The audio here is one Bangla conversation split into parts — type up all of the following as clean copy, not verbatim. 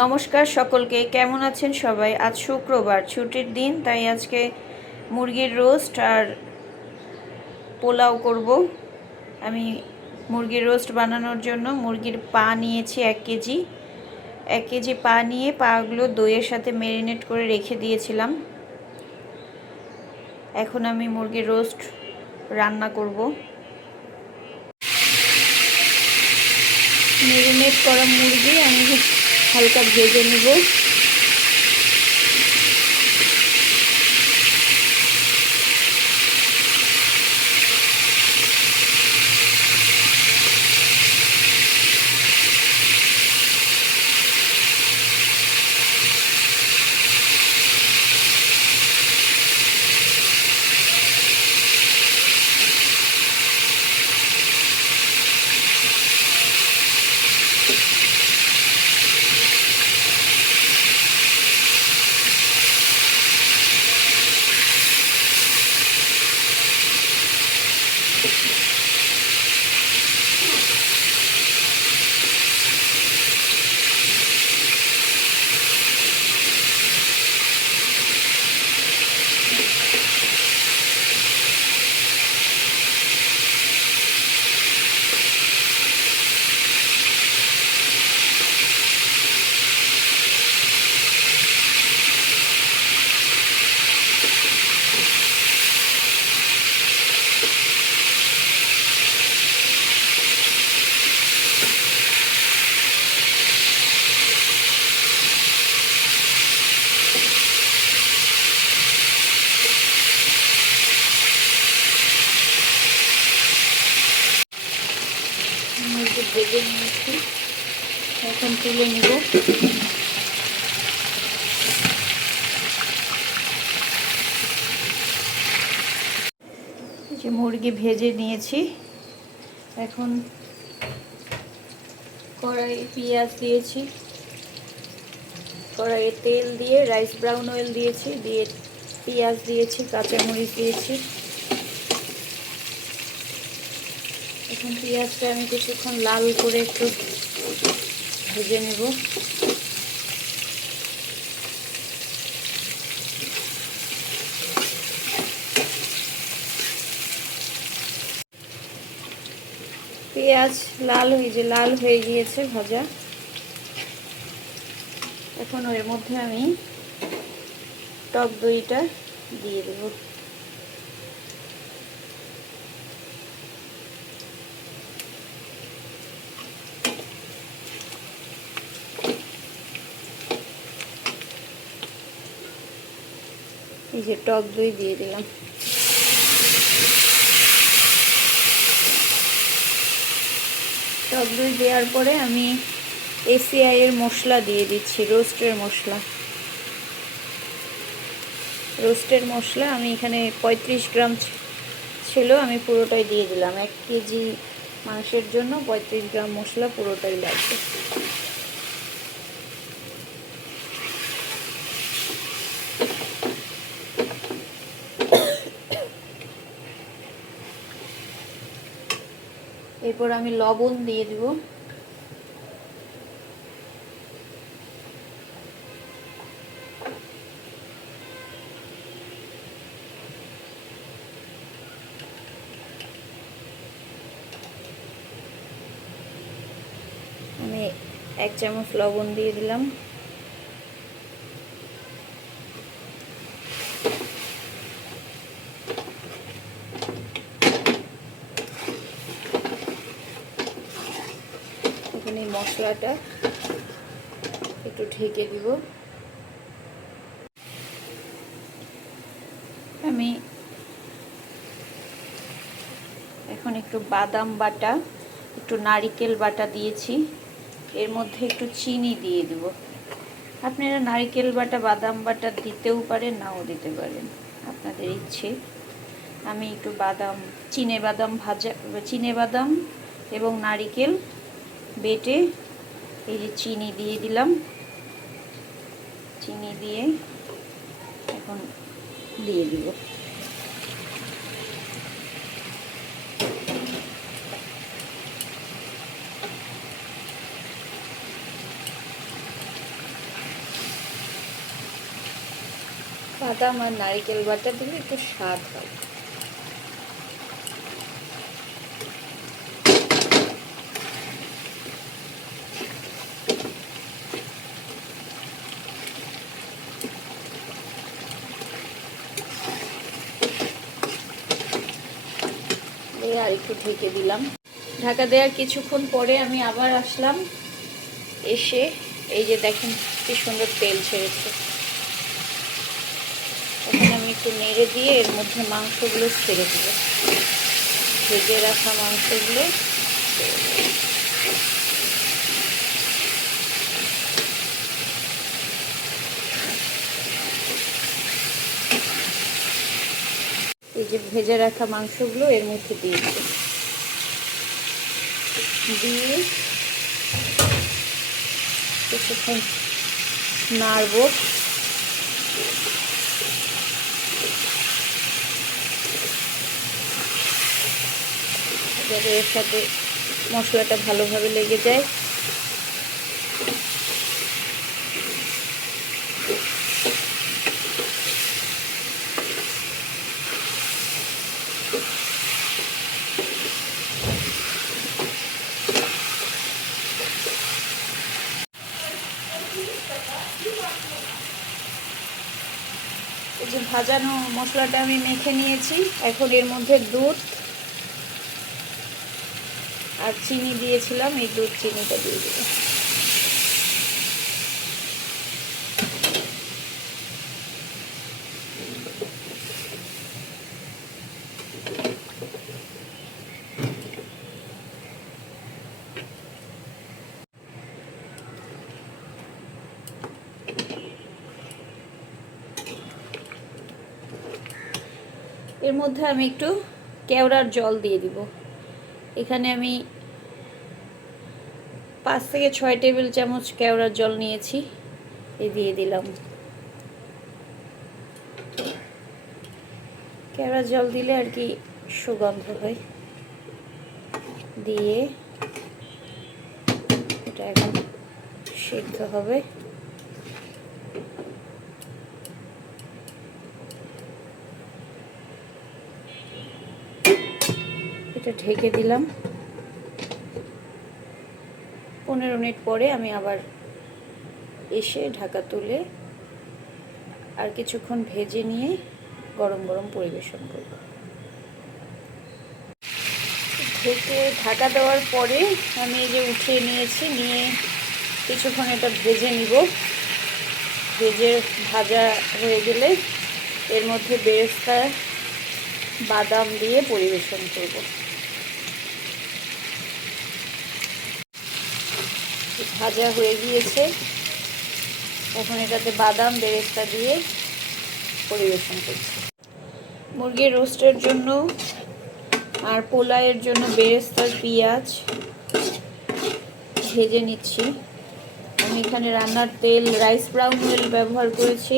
নমস্কার সকলকে, কেমন আছেন সবাই? আজ শুক্রবার, ছুটির দিন, তাই আজকে মুরগির রোস্ট আর পোলাও করব। আমি মুরগির রোস্ট বানানোর জন্য মুরগির পা নিয়েছি 1 কেজি। 1 কেজি পা নিয়ে পাগুলো দইয়ের সাথে ম্যারিনেট করে রেখে দিয়েছিলাম। এখন আমি মুরগির রোস্ট রান্না করব। ম্যারিনেট করা মুরগি আমি হালকা ভেজে নেব। মুরগি ভেজে নিয়েছি, এখন তুলে নিব। যে মুরগি ভেজে নিয়েছি, এখন কড়াই পেঁয়াজ দিয়েছি, কড়াইয়ে তেল দিয়ে রাইস ব্রাউন অয়েল দিয়েছি, দিয়ে পেঁয়াজ দিয়েছি, কাঁচামরিচ দিয়েছি। এখন পেঁয়াজটা আমি কিছুক্ষণ লাল করে একটু ভেজে নেব। পেঁয়াজ লাল হয়ে গিয়েছে ভাজা। এখন ওর মধ্যে আমি টক দইটা দিয়ে দেব। এই যে টক দই দিয়ে দিলাম। টক দই দেওয়ার পরে আমি এসিআই এর মশলা দিয়ে দিচ্ছি, রোস্টের মশলা। আমি এখানে 35 গ্রাম ছিল, আমি পুরোটাই দিয়ে দিলাম। 1 কেজি মাংসের জন্য 35 গ্রাম মশলা পুরোটাই লাগবে। এরপর আমি লবণ দিয়ে দিব। আমি 1 চামচ লবণ দিয়ে দিলাম। এখন এই মশলাটা একটু ঢেকে দিব। আমি এখন একটু বাদাম বাটা, একটু নারিকেল বাটা দিয়েছি, এর মধ্যে একটু চিনি দিয়ে দেব। আপনারা নারিকেল বাটা বাদাম বাটা দিতেও পারেন, নাও দিতে পারেন, আপনাদের ইচ্ছে। আমি একটু চিনেবাদাম এবং নারিকেল বেটে এই যে চিনি দিয়ে দিলাম। চিনি দিয়ে এখন দিয়ে দিব। বাদাম আর নারকেল বাটা দিলে একটু স্বাদ হয়। আর একটু ঢেকে দিলাম। ঢাকা দেওয়ার কিছুক্ষণ পরে আমি আবার আসলাম, এসে এই যে দেখেন কি সুন্দর তেল ছেড়েছে। এখন আমি একটু নেড়ে দিয়ে এর মধ্যে মাংসগুলো ছেড়ে দেবো, ভেজে রাখা মাংসগুলো। এই যে ভেজে রাখা মাংসগুলো এর মধ্যে দিয়ে দেবো, দিয়ে কিছুক্ষণ নাড়বো। যাতে এর সাথে মশলাটা ভালোভাবে লেগে যায়। এই যে ভাজানো মশলাটা আমি মেখে নিয়েছি, এখন এর মধ্যে দুধ আর চিনি দিয়েছিলাম, এই দুধ চিনিটা দিয়ে দেবো। এর মধ্যে আমি একটু কেওড়ার জল দিয়ে দিব। এখানে আমি 5 থেকে 6 টেবিল চামচ কেওড়ার জল নিয়েছি, এই দিয়ে দিলাম। কেওড়ার জল দিলে আর কি সুগন্ধ হয়। দিয়ে এটা এখন সিদ্ধ হবে। এটা ঢেকে দিলাম। 15 মিনিট পরে আমি আবার এসে ঢাকা তুলে আর কিছুক্ষণ ভেজে নিয়ে গরম গরম পরিবেশন করব। ঢেকে ঢাকা দেওয়ার পরে আমি এই যে উঠিয়ে নিয়েছি, নিয়ে কিছুক্ষণ এটা ভেজে নিব। ভেজে ভাজা হয়ে গেলে এর মধ্যে বেরেস্তা বাদাম দিয়ে পরিবেশন করব। ভাজা হয়ে গিয়েছে, এখন এটাতে বাদাম বেরেস্তা দিয়ে পরিবেশন করছি। মুরগির রোস্টের জন্য আর পোলাওয়ের জন্য বেরেস্তার পেঁয়াজ ভেজে নিচ্ছি। আমি এখানে রান্নার তেল রাইস ব্রাউন অয়েল ব্যবহার করেছি।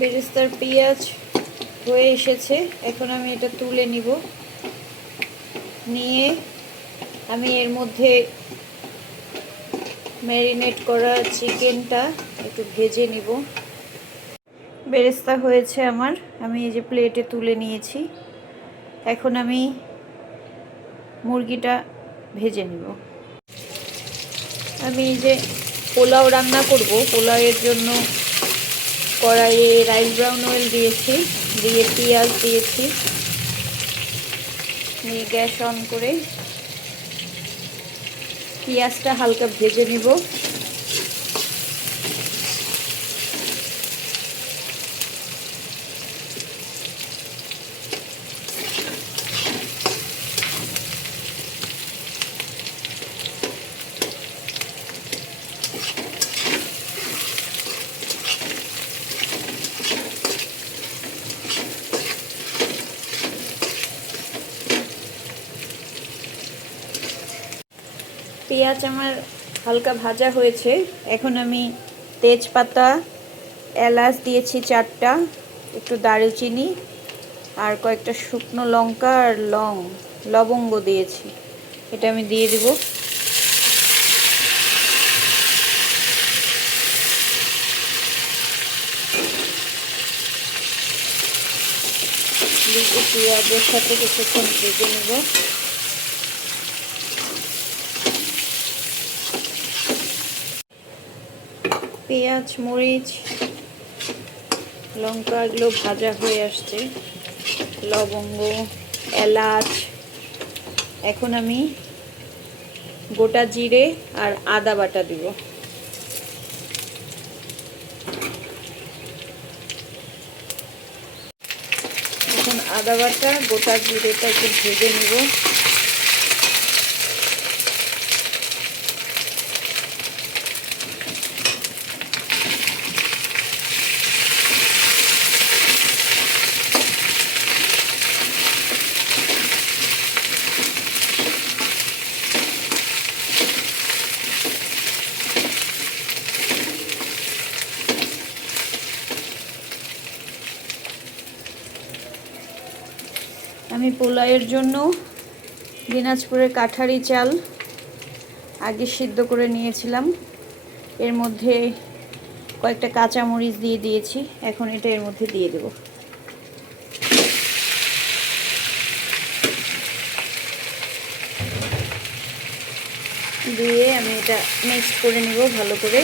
বেরেস্তার পেঁয়াজ হয়ে এসেছে, এখন আমি এটা তুলে নিব। নিয়ে আমি এর মধ্যে ম্যারিনেট করা চিকেনটা একটু ভেজে নিব। বেরেস্তা হয়েছে আমার, আমি এই যে প্লেটে তুলে নিয়েছি। এখন আমি মুরগিটা ভেজে নিব। আমি এই যে পোলাও রান্না করব, পোলাওয়ের জন্য কড়াইয়ে রাইস ব্রাউন অয়েল দিয়েছি, দিয়ে পেঁয়াজ দিয়েছি, নিয়ে গ্যাস অন করে পেঁয়াজটা হালকা ভেজে নিব। পেঁয়াজ আমার হালকা ভাজা হয়েছে, এখন আমি তেজপাতা এলাচ দিয়েছি 4টা, একটু দারুচিনি আর কয়েকটা শুকনো লঙ্কা আর লবঙ্গ দিয়েছি। এটা আমি দিয়ে দিব। পেঁয়াজের সাথে কিছুক্ষণ ভেজে নেব। পেঁয়াজ, মরিচ, লঙ্কা এগুলো ভাজা হয়ে আসছে, লবঙ্গ, এলাচ। এখন আমি গোটা জিরে আর আদা বাটা দিব। এখন আদা বাটা, গোটা জিরেটা একটু ভেজে নিব। আমি পোলাওয়ের জন্য দিনাজপুরের কাঠারি চাল আগে সিদ্ধ করে নিয়েছিলাম, এর মধ্যে কয়েকটা কাঁচামরিচ দিয়ে দিয়েছি। এখন এটা এর মধ্যে দিয়ে দেব। দিয়ে আমি এটা মিক্স করে নেব ভালো করে।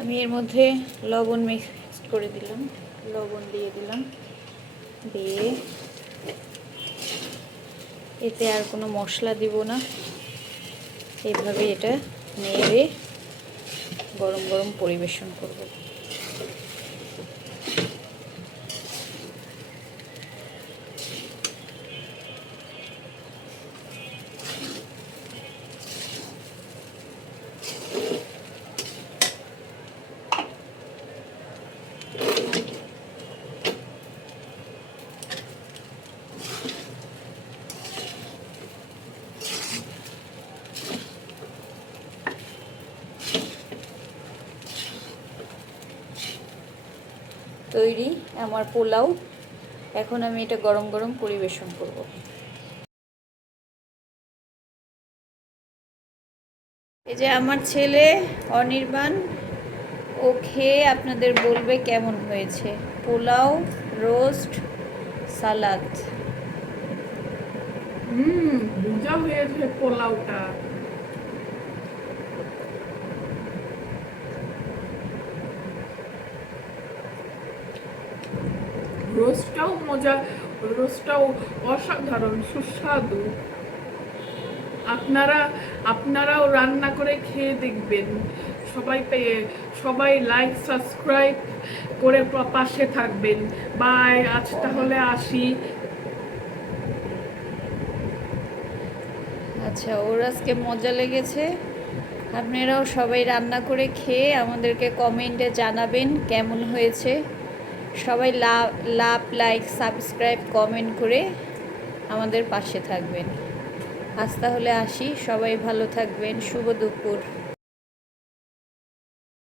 আমি এর মধ্যে লবণ মিক্স করে দিলাম, লবণ দিয়ে দিলাম। দিয়ে এতে আর কোনো মশলা দিব না, এইভাবে এটা নেড়ে গরম গরম পরিবেশন করব। তৈরি আমার পোলাও। এখন আমি এটা গরম গরম পরিবেশন করব। এই যে আমার ছেলে অনির্বাণ, ও খেয়ে আপনাদের বলবে কেমন হয়েছে। পোলাও, রোস্ট, সালাদ। মজা হয়েছে পোলাওটা। রোস্টটাও মজা, রোস্টটাও অসাধারণ সুস্বাদু। আপনারাও রান্না করে খেয়ে দেখবেন। সবাই লাইক সাবস্ক্রাইব করে পাশে থাকবেন। বাই, আজ তাহলে আসি। আচ্ছা, ওর আজকে মজা লেগেছে। আপনারাও সবাই রান্না করে খেয়ে আমাদেরকে কমেন্টে জানাবেন কেমন হয়েছে। সবাই লাইক সাবস্ক্রাইব কমেন্ট করে আমাদের পাশে থাকবেন। আজ তাহলে আসি, সবাই ভালো থাকবেন। শুভ দুপুর।